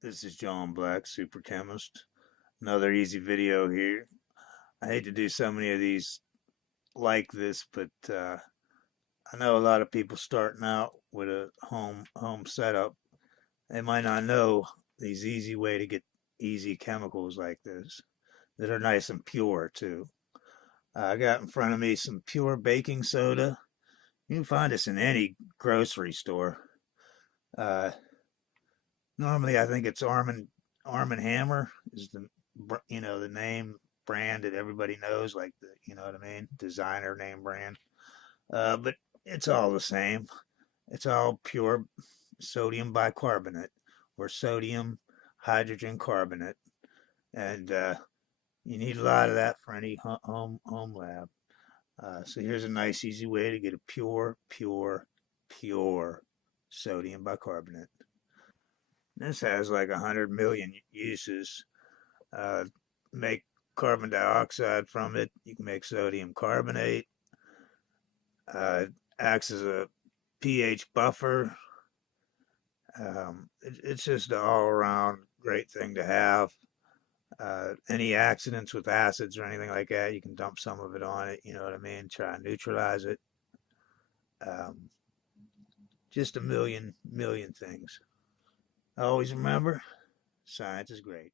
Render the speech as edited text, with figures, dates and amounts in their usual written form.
This is John Black, Super Chemist. Another easy video here. I hate to do so many of these like this, but I know a lot of people starting out with a home setup. They might not know these easy way to get easy chemicals like this that are nice and pure too. I got in front of me some pure baking soda. You can find this in any grocery store. Uh, Normally, I think it's Arm and Hammer is the name brand that everybody knows, like the what I mean, designer name brand. But it's all the same. It's all pure sodium bicarbonate or sodium hydrogen carbonate, and you need a lot of that for any home lab. So here's a nice, easy way to get a pure sodium bicarbonate. This has like 100 million uses. Uh, make carbon dioxide from it. You can make sodium carbonate. Acts as a pH buffer. It's just an all-around great thing to have. Any accidents with acids or anything like that, you can dump some of it on it. You know what I mean? Try and neutralize it. Um, just a million things. Always remember, science is great.